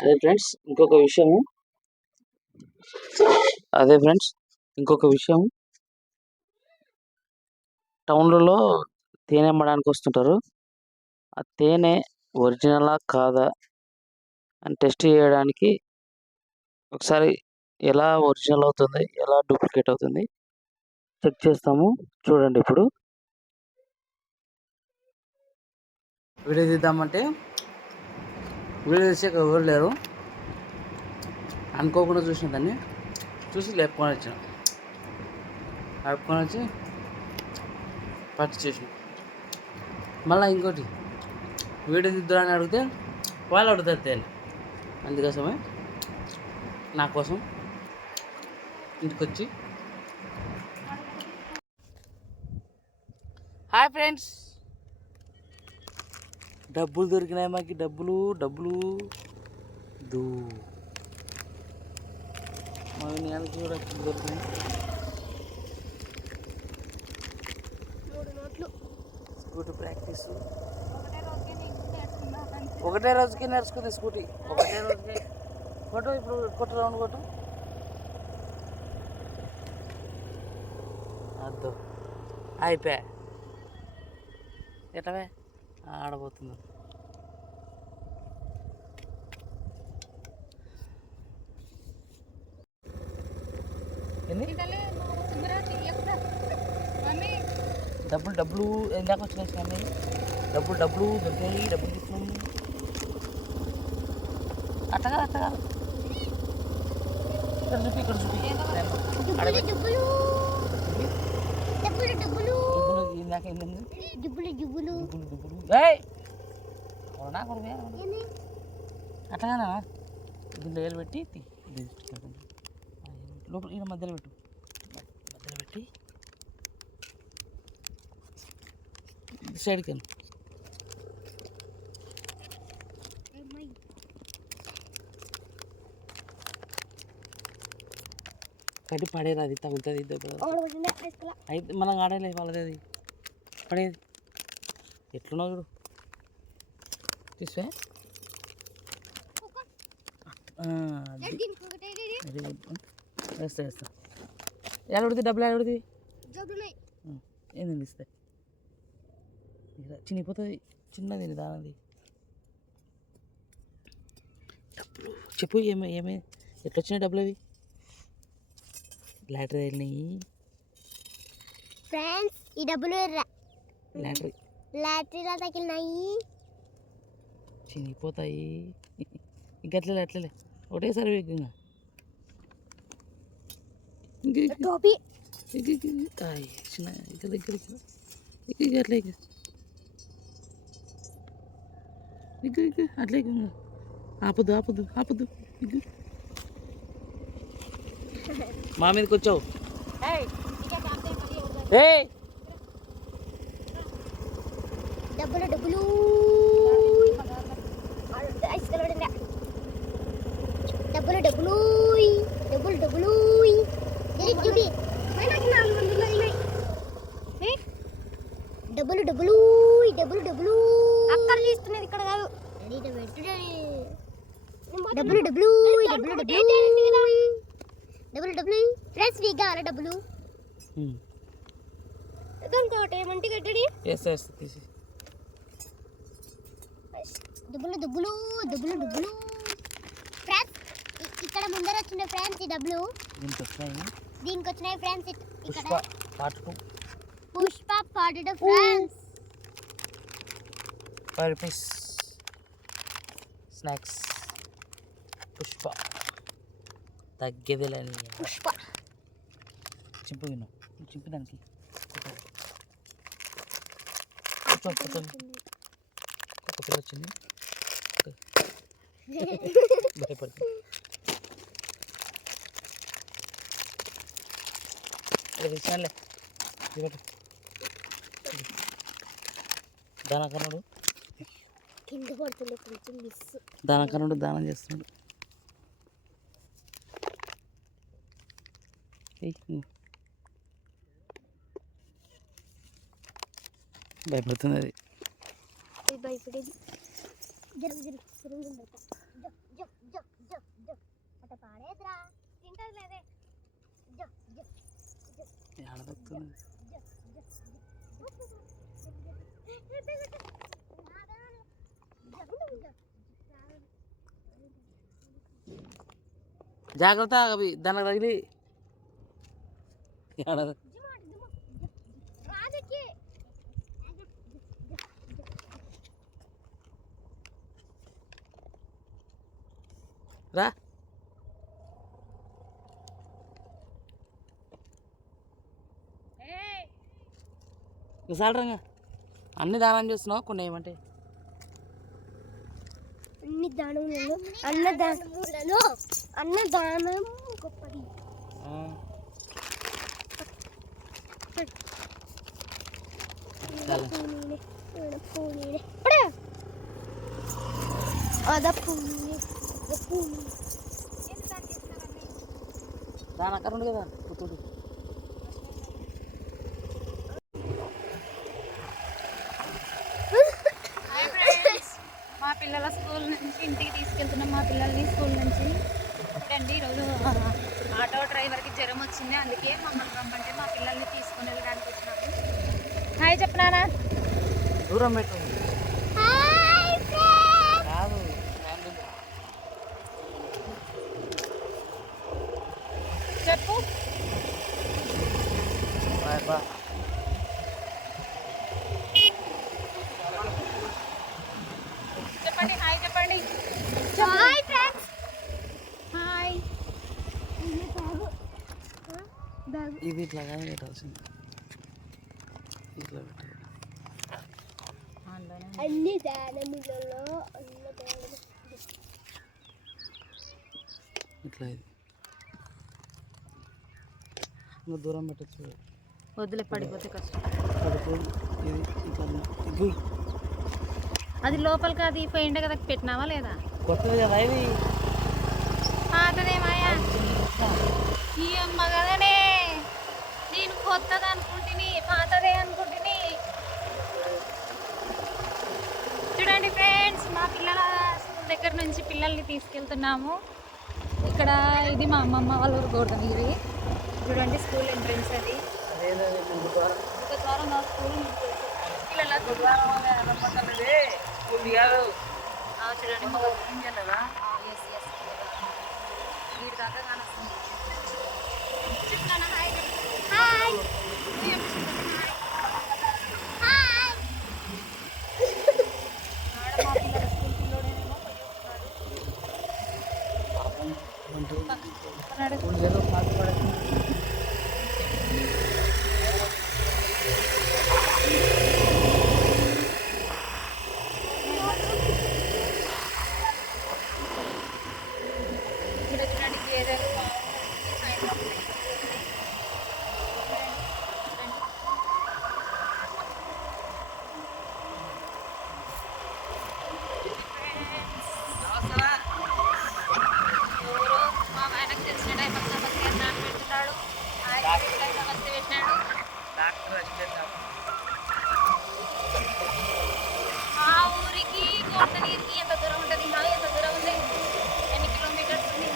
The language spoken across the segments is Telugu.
అదే ఫ్రెండ్స్ ఇంకొక విషయం టౌన్లలో తేనె అమ్మడానికి వస్తుంటారు. ఆ తేనె ఒరిజినలా కాదా అని టెస్ట్ చేయడానికి ఒకసారి ఎలా ఒరిజినల్ అవుతుంది, ఎలా డూప్లికేట్ అవుతుంది చెక్ చేస్తాము. చూడండి. ఇప్పుడు వీడియో తీద్దామంటే వీడియో తీసే ఎవరు లేరు. అనుకోకుండా చూసిన దాన్ని చూసి లేపుకొని వచ్చి పర్చేస్ చేసిన. మళ్ళీ ఇంకోటి వీడియో తీద్దామని అడిగితే వాళ్ళు అడుగుతారు తేలి. అందుకోసమే నా కోసం ఇంటికి వచ్చి హాయ్ ఫ్రెండ్స్, డబ్బులు దొరికినాయి మాకు. డబ్బులు మా వినయానికి కూడా డబ్బులు దొరికినాయి. 3 నోట్లు. స్కూటీ ప్రాక్టీస్ ఒకటే రోజుకి నేర్చుకుంది. స్కూటీ ఒకటే రోజుకి కొట్టు. ఇప్పుడు కొట్టు, రౌండ్ కొట్టు. అద్దు అయిపోయా. ఎట్లవే ఆడబోతుంది. డబ్బులు ఎందాక వచ్చినాయి కానీ డబ్బులు దొరికాయి. డబ్బులు తీసుకున్నాము. అట్టగా ఇక్కడ చూపి ఇందాక ఏంటండి అట్టగానా దీంట్లో వేలు పెట్టి లోపల ఈయన మధ్యలో పెట్టి సైడ్కి కట్టి పడేది. అది తగులుతుంది. అయితే మనం ఆడలేదు వాళ్ళది. అది పడేది ఎట్లున్నావు చూడు. తీసే వేస్తా ఎలా ఉడితే డబ్బులు ఎలా ఉడితే ఏంది ఇస్తే చినిగిపోతుంది. చిన్నది దానది. డబ్బులు చెప్పు. ఏమే ఎట్లా వచ్చినాయి డబ్బులు? అవి లాటరీ వెళ్ళినాయి ఫ్రెండ్స్. ఈ డబ్బులు లాటరీలో తగిలినాయి. చినిగిపోతాయి. ఇంకట్లే ఒకటేసారి టోపీ చిన్న దగ్గర అట్లే ఆపదు. మా మీదకి వచ్చావు. డబ్బులు అక్కడ తీస్తున్నది, ఇక్కడ కాదు. డబ్బులు ఫ్రెండ్స్. వీగా డబ్బులు ఏమంటే కట్టడి. తీసి డబ్బులు ఫ్రెండ్స్. ఇక్కడ ముందర వచ్చిన ఫ్రెండ్స్ ఈ డబ్బులు దీనికి వచ్చినాయి ఫ్రెండ్స్. ఇక్కడ Pushpa part friends. 5 rupees snacks. Pushpa తగ్గేదిలేని పుష్ప చింపు దానికి ఒక పిల్ల వచ్చింది. భయపడుతుంది. తీసానులే. దానకర్ణుడు కింద పడుతుంది. కొంచెం మిస్. దానకర్ణుడు దానం చేస్తున్నాడు. భయపడుతుంది. అది భయపడేది. వస్తుంది. జాగ్రత్త అవి దానికి తగిలి రా. విశాలంగా అన్ని దానం చేస్తున్నావు, కొన్ని ఏమంటే అన్నదానం గొప్పది. దాని అక్కడ ఉండు కదా పుత్తుడు. మా పిల్లల స్కూల్ నుంచి ఇంటికి తీసుకెళ్తున్నాం. మా పిల్లల్ని స్కూల్ నుంచి చూడండి. ఈరోజు ఆటో డ్రైవర్కి జ్వరం వచ్చింది, అందుకే మమ్మల్ని రమ్మంటే మా పిల్లల్ని తీసుకొని వెళ్ళడానికి వచ్చినాము. హాయ్ చెప్పనానా? దూరం పెట్టు కాదు. చెప్పు. చెప్పండి హాయ్ చెప్పండి. Hi friends. హాయ్. ఇది ఇట్లా కానీ పెట్టాల్సింది, ఇట్లా పెట్టాలి. అన్ని దానములలో ఇట్లా ఇది ఇంకా దూరం పెట్టచ్చు. వద్దులే, పడిపోతే కష్టం. పడిపోయి ఇది ఇట్లా ఇది అది లోపలికి అది పోయిండే కదా, పెట్టినావా లేదా? కొత్తది కదా ఇది. పాతదేమాయా ఈ అమ్మ కదనే, నేను కొత్తది అనుకుంటుని, పాతదే అనుకుంటుని. చూడండి ఫ్రెండ్స్, మా పిల్లల స్కూల్ దగ్గర నుంచి పిల్లల్ని తీసుకెళ్తున్నాము. ఇక్కడ ఇది మా అమ్మమ్మ వాళ్ళ ఊరు గోడగిరి. చూడండి స్కూల్ ఎంట్రన్స్ అది. ఒక ద్వారం నా స్కూల్ పిల్లల చూడండి వీడి దాకా కానొస్తుంది. చెప్తాను హాయ్. Hi hi. ఆడ మా పిల్లల స్కూల్ పిల్లోడేమో ఇక్కడ చూడండి గేదెలు ఎవరో మా ఆయనకు తెలిసిన డైపర్ నమస్తే అని పెడుతున్నాడు. ఆయన నమస్తే పెట్టినాడు. ఆ ఊరికి కోటనీరికి ఎంత దూరం ఉంటుంది? ఎంత దూరం ఉంది? ఎన్ని కిలోమీటర్స్ ఉంది?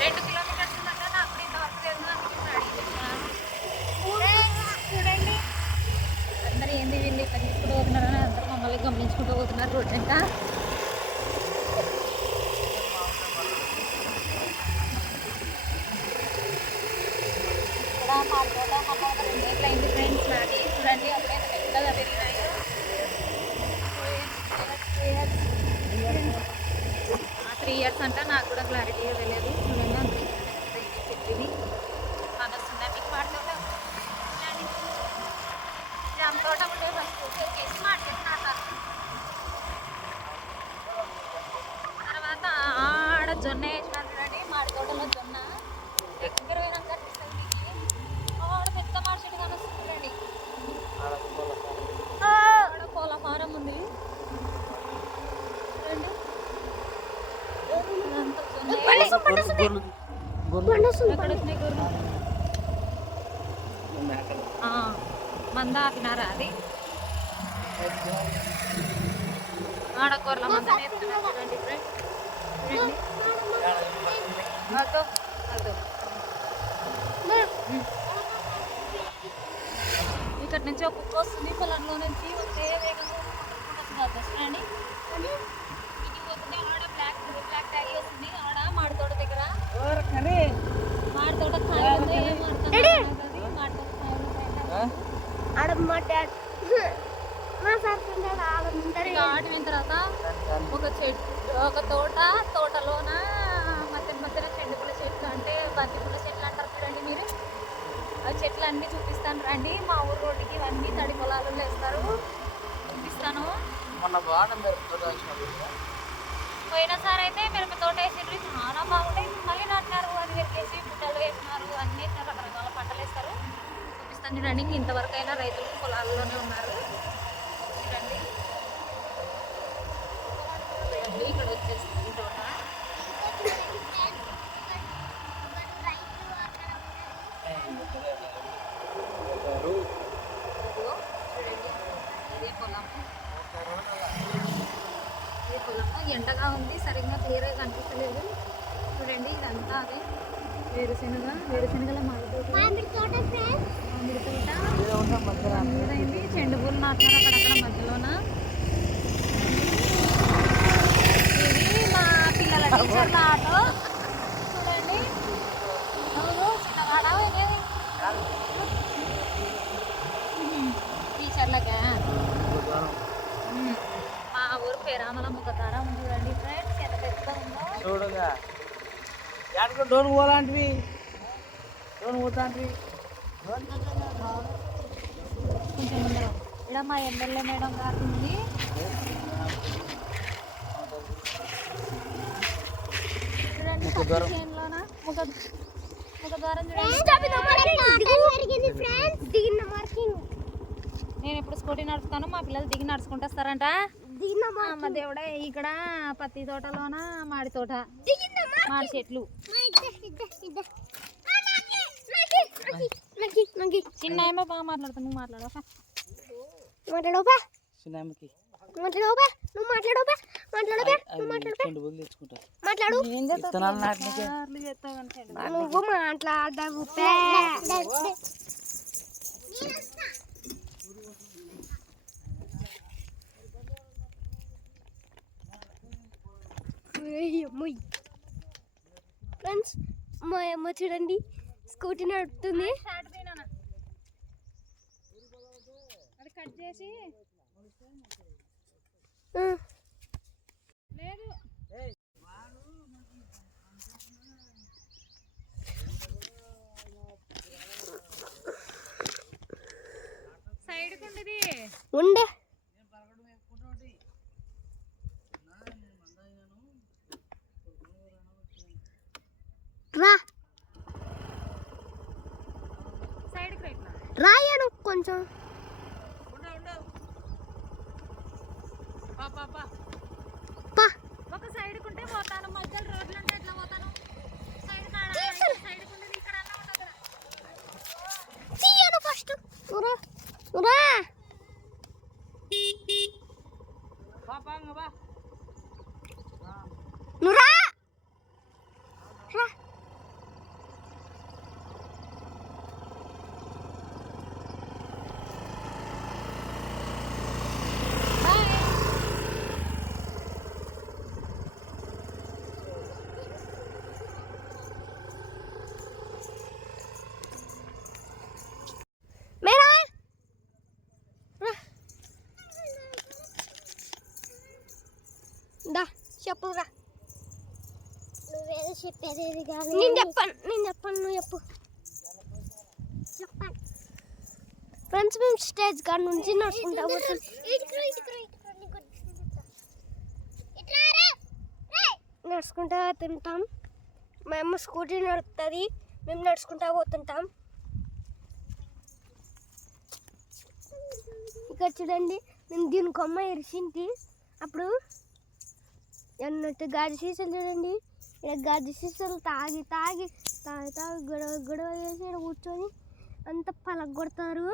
2 కిలోమీటర్స్ ఉందంట. నాకు కూడా ఇంతవరకు తెలియదు, అందుకే అడిగి చూడండి. అందరూ ఏంది వీళ్ళు ఇక్కడ తీసుకుంటూ పోతున్నారని అందరూ మమ్మల్ని గమనించుకుంటూ పోతున్నారు రోడ్ వెంట. ఇక్కడ మా తోట మొన్న ఒక 2 ఏళ్ళు అయింది ఫ్రెండ్స్ నాటి. చూడండి అప్పుడే ఎంత పెద్దగా పెరిగినాయో. 3 ఇయర్స్ అంట, నాకు కూడా క్లారిటీగా తెలియదు. చూడండి అంతే చెప్పింది మనొస్తుందా మీకు మాట తోట. జామ తోట ఉండే ఫస్ట్ చేసి మార్కెట్ నాటారు. తర్వాత ఆడ జొన్న వేసినారు చూడండి, మాడి తోటలో జొన్న దగ్గర పోయినాక అనిపిస్తుంది మీకు. ఆడ పెద్ద మాడి చెట్టు కానొస్తుంది చూడండి. ఆడ కోళ్ళ ఫారం ఉంది చూడండి. అదంతా జొన్న. ఎక్కడ వచ్చినాయి గొర్రెలు? మంద ఆపినారా అది? ఆడ కూరల మంద వేస్తున్నారు చూడండి ఫ్రెండ్స్. చూడండి అదో అదో రండి మా ఊరు రోడ్డుకి ఇవన్నీ తడి పొలాలు వేస్తారు, చూపిస్తాను. మొన్న బాగా తోట వేసినప్పుడు పోయినసారి అయితే మిరప తోట వేసిండ్రు, చాలా బాగుంటాయి. మళ్ళీ నాటినారు, అది వెరికేసి పుట్టలు వేసినారు, అన్ని రకరకాల పంటలు వేస్తారు. చూపిస్తాను చూడండి. ఇంతవరకు అయినా రైతులు పొలాల్లోనే ఉన్నారు. చూడండి ఇక్కడ వచ్చేస్తుంది తోట. ఇదే పొలము, ఇదే పొలము. ఎండగా ఉంది, సరిగ్గా క్లియర్గా కనిపిస్తలేదు. చూడండి ఇదంతా అదే వేరుశనగల మామిడి తోట మీదైంది. చెండు పూలు నాటున్నారు అక్కడక్కడ మధ్యలోన. ఇది మా పిల్లల టీచర్ల ఆటో. చూడండి చిన్నగాడా టీచర్లకే. మా ఊరు పేరామల ముఖతారా ఉంది చూడండి ఫ్రెండ్స్, ఎంత పెద్దగా ఉందో. చూడగా ఎక్కడికి డోన్ పోలాంటివి, డోన్ పోతాంటివి. కొంచెం ముందర ఇక్కడ మా ఎమ్మెల్యే మేడం గారు ఉంది. చూడండి చేనులోన ముఖ ద్వారం నేను ఇప్పుడు స్కూటీ నడుపుతాను, మా పిల్లలు దిగి నడుచుకుంటూ వస్తారంట. మా దేవుడే ఇక్కడ పత్తి తోటలోన మాడి తోట, మాడి చెట్లు. చిన్న ఏమో బాగా మాట్లాడుతా, నువ్వు మాట్లాడవా? చిన్నమ్మకి నువ్వు మాట్లాడవు. ఫ్రెండ్స్ మా అమ్మ చూడండి స్కూటీ నడుపుతుంది. అది కట్ చేసి లేదు సైడ్కి ఉండేది ఉండే రా సైడ్కి రైట్ రాయను కొంచెం పా ఒక సైడ్కి ఉంటే పోతాను, మధ్యలో రోడ్లు ఉంటే ఎట్లా పోతాను? సైడ్ సైడ్కి ఉండేది ఇక్కడ అన్న ఉండదు. తీయను ఫస్ట్ నురా నురా నురా రా చెప్పురా. నువ్వేదో చెప్పేది కాదు. నేను చెప్పను నువ్వు చెప్పు. ఫ్రెండ్స్ మేము స్టేజ్ కాడ నుంచి నడుచుకుంటా పోతాం. నడుచుకుంటా తింటాం. మేము స్కూటీ నడుపుతుంది, మేము నడుచుకుంటా పోతుంటాం. ఇక్కడ చూడండి నేను దీని కొమ్మ ఇరిచింటి అప్పుడు అన్నట్టు గాజు సీసాలు చూడండి. ఇక్కడ గాజు సీసాలు తాగి గొడవ చేసి ఇక్కడ కూర్చొని అంత పలగొడతారు.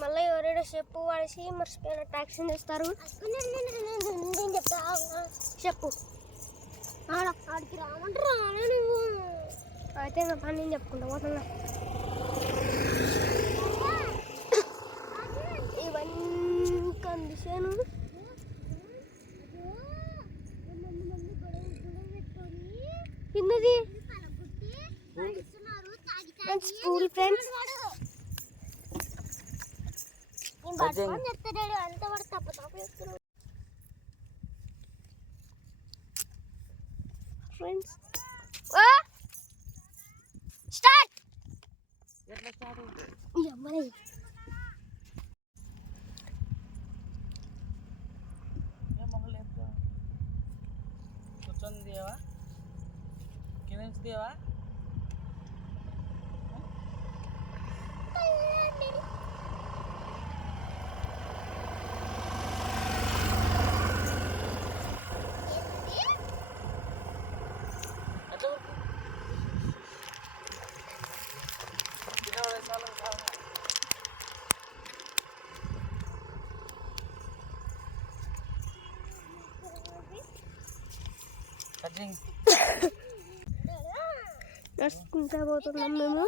మళ్ళీ ఎవరైనా చెప్పు వాడేసి మర్చిపోయిన ట్యాక్సీ చేస్తారు. చెప్పు ఆడికి రామంటారు నువ్వు అయితే నా పని నేను చెప్పుకుంటా పోతున్నా. ఇవన్నీ కండిషన్ కిందది స్కూల్ ఫ్రెండ్స్ అంత వాడు తప్ప ఫ్రెండ్స్ స్టార్ట్ ఎవ్వరే కూర్చొని తీయవా కింద నుంచి తీయవా నడుచుకుంటా పోతున్నాం మేము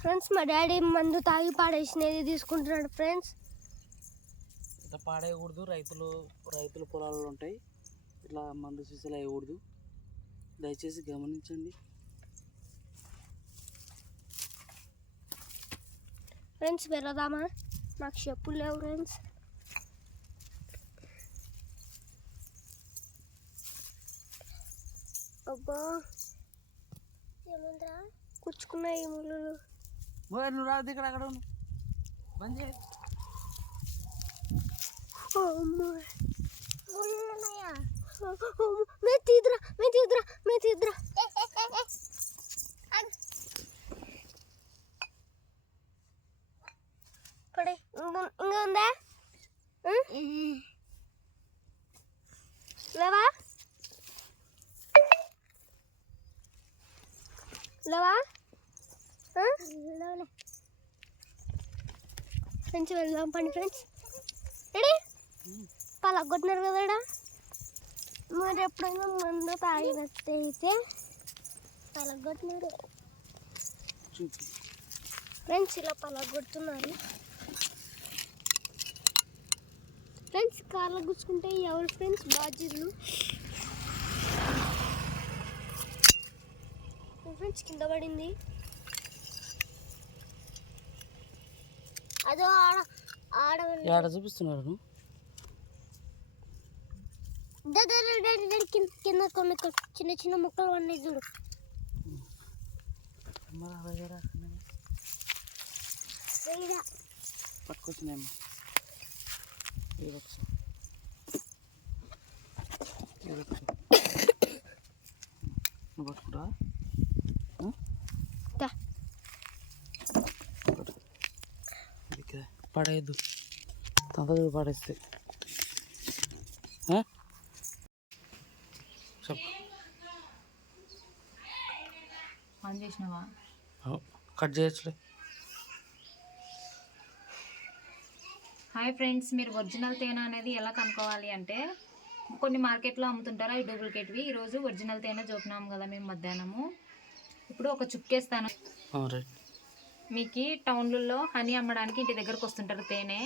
ఫ్రెండ్స్. మా డాడీ మందు తాగి పాడేసినది తీసుకుంటున్నాడు ఫ్రెండ్స్. ఇట్లా పాడేయకూడదు. రైతుల పొలాలు ఉంటాయి, ఇట్లా మందు సీసాలు వేయకూడదు. దయచేసి గమనించండి ఫ్రెండ్స్. వెళ్దామా? నాకు చెప్పులు లేవు ఫ్రెండ్స్. అబ్బా ఏమంటా కూర్చుకున్నాయి ముళ్ళు. నువ్వు రాదు ఇక్కడ అక్కడ బంద్ చేయి. తీద్రా పడే ఇంకా ఉందా? లేవా లేవా ఫ్రెండ్స్? వెళ్దాం పండి ఫ్రెండ్స్. రెడీ? పలగొట్టినారు కదా. మరి ఎప్పుడైనా మందు తాగినట్టయితే పలగొట్టినారు ఫ్రెండ్స్. ఇలా పలగొడుతున్నారు ఫ్రెండ్స్. కార్లో గుచ్చుకుంటే ఎవరు ఫ్రెండ్స్ బాధ్యులు? ఫ్రెండ్స్ కింద పడింది. అదో ఆడ చూపిస్తున్నారు. కింద కొన్ని చిన్న చిన్న ముక్కలు ఉన్నాయి చూడు. పట్టుకొచ్చినాయమ్మా. నువ్వు పట్టుకుంటా పడేయద్దు, తొందరగా పడేస్తే. ఆన్ చేసినావా? కట్ చేయొచ్చులే. హాయ్ ఫ్రెండ్స్, మీరు ఒరిజినల్ తేనె అనేది ఎలా కనుక్కోవాలి అంటే, కొన్ని మార్కెట్లో అమ్ముతుంటారు అవి డూప్లికేట్వి. ఈరోజు ఒరిజినల్ తేనె చూపినాము కదా మేము మధ్యాహ్నము. ఇప్పుడు ఒక చుక్కేస్తాను. మీకు టౌన్లలో హనీ అమ్మడానికి ఇంటి దగ్గరకు వస్తుంటారు తేనె.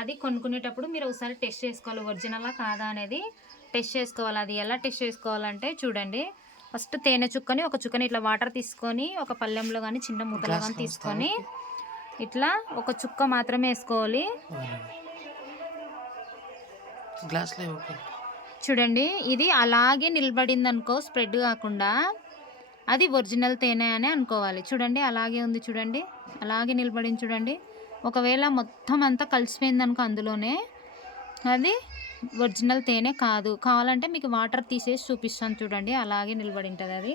అది కొనుక్కునేటప్పుడు మీరు ఒకసారి టెస్ట్ చేసుకోవాలి, ఒరిజినలా కాదా అనేది టెస్ట్ చేసుకోవాలి. అది ఎలా టెస్ట్ చేసుకోవాలంటే చూడండి. ఫస్ట్ తేనె చుక్కని ఒక చుక్కని ఇట్లా వాటర్ తీసుకొని ఒక పళ్ళెంలో కానీ చిన్న ముద్దలో కానీ తీసుకొని ఇట్లా ఒక చుక్క మాత్రమే వేసుకోవాలి. చూడండి, ఇది అలాగే నిలబడింది అనుకో, స్ప్రెడ్ కాకుండా, అది ఒరిజినల్ తేనె అని అనుకోవాలి. చూడండి అలాగే ఉంది, చూడండి అలాగే నిలబడింది చూడండి. ఒకవేళ మొత్తం అంతా కలిసిపోయింది అనుకో అందులోనే, అది ఒరిజినల్ తేనె కాదు. కావాలంటే మీకు వాటర్ తీసేసి చూపిస్తాను చూడండి. అలాగే నిలబడి ఉంటుంది అది.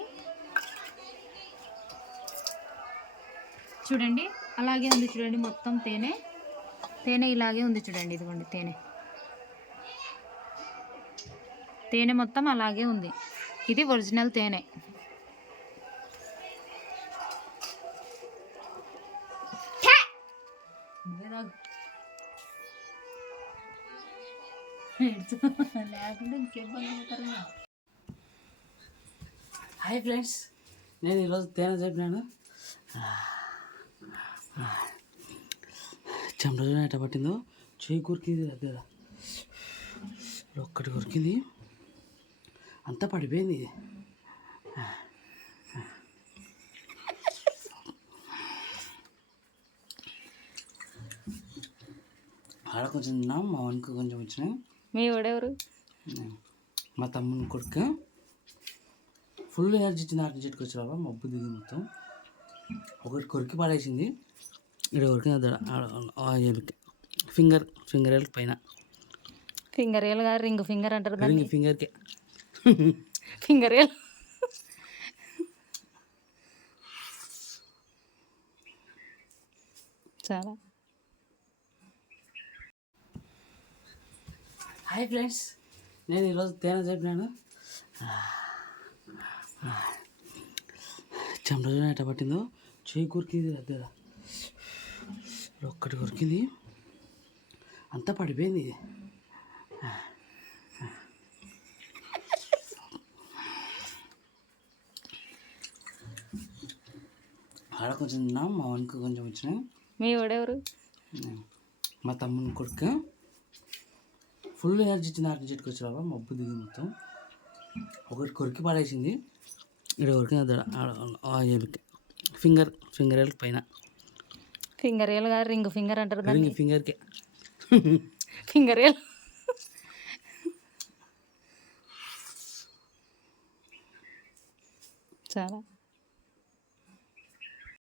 చూడండి అలాగే ఉంది చూడండి. మొత్తం తేనె ఇలాగే ఉంది చూడండి. ఇదిగోండి తేనె మొత్తం అలాగే ఉంది. ఇది ఒరిజినల్ తేనె. హాయ్ ఫ్రెండ్స్, నేను ఈరోజు తేనె చెప్పినాను. చెమట ఎట్ట పట్టిందో, చేయి కొరికింది దగ్గర ఒక్కటి కొరికింది, అంతా పడిపోయింది. ఆడ కొంచెం తిన్నాం, మా వానికి కొంచెం వచ్చినాయి. మీ వాడెవరు? మా తమ్ముని కొడుకు. ఫుల్ ఎనర్జీ ఇచ్చింది ఆర్టీ చెట్టుకు వచ్చి బాబా మబ్బు దిగి మొత్తం ఒకటి కొరికి పడేసింది ఇక్కడ కొరికిన ఫింగర్ వేలకి పైన ఫింగర్ వేలు కాదు రింగ్ ఫింగర్ అంటారు దాన్ని. ఫింగర్కే ఫింగర్ వేలు. చాలా. హాయ్ ఫ్రెండ్స్, నేను ఈరోజు తేనె చెప్పినాను. చెమట చూడ ఎట్ట పట్టిందో, చేయి కొరికింది దగ్గర ఒక్కటి కొరికింది అంతా పడిపోయింది. ఆడ కొంచెం తిన్నాం, మా వానికి కొంచెం వచ్చినాయి. మీ వాడెవరు? మా తమ్ముని కొడుకు ఫుల్ ఎనర్జీ ఇచ్చింది ఆర్టీ చెట్టుకు వచ్చి బాబా మబ్బు దిగి మొత్తం ఒకటి కొరికి పడేసింది ఇక్కడ కొరికిన ఫింగర్ వేలకి పైన ఫింగర్ వేలు కాదు రింగ్ ఫింగర్ అంటారు దాన్ని. ఫింగర్కే ఫింగర్ వేలు. చాలా.